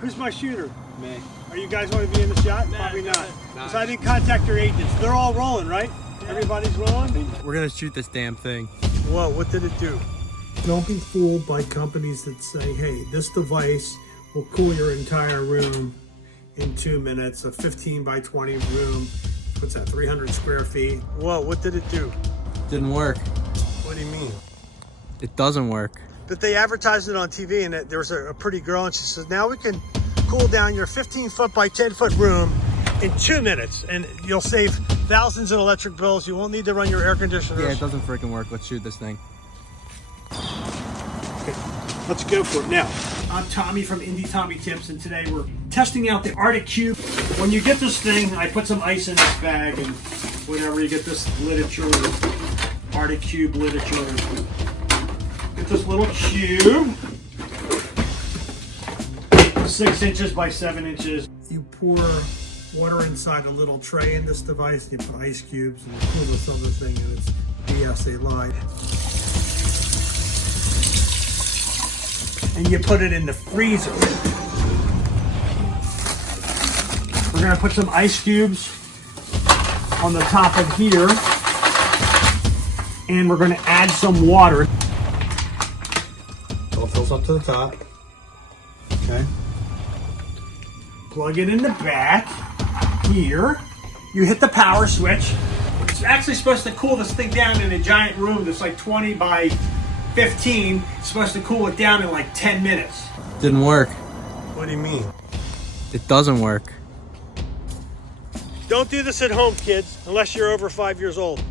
Who's my shooter? Me. Are you guys want to be in the shot? Probably not. Because I didn't contact your agents. They're all rolling, right? Yeah. Everybody's rolling? We're gonna shoot this damn thing. Whoa, what did it do? Don't be fooled by companies that say, hey, this device will cool your entire room in 2 minutes. A 15 by 20 room. What's that, 300 square feet? Whoa, what did it do? Didn't work. What do you mean? It doesn't work. But they advertised it on TV, and there was a pretty girl, and she says, now we can cool down your 15-foot by 10-foot room in 2 minutes, and you'll save thousands in electric bills. You won't need to run your air conditioners. Yeah, it doesn't freaking work. Let's shoot this thing. Okay, let's go for it. Now, I'm Tommy from Indie Tommy Tips, and today we're testing out the Arctic Cube. When you get this thing, I put some ice in this bag, and whatever, you get this literature, Arctic Cube literature. Get this little cube, 6 inches by 7 inches. You pour water inside a little tray in this device, and you put ice cubes, and you cool this other thing, and it's BS, they lied. And you put it in the freezer. We're gonna put some ice cubes on the top of here, and we're gonna add some water. So it fills up to the top. Okay. Plug it in the back here. You hit the power switch. It's actually supposed to cool this thing down in a giant room that's like 20 by 15. It's supposed to cool it down in like 10 minutes. Didn't work. What do you mean? It doesn't work. Don't do this at home, kids, unless you're over 5 years old.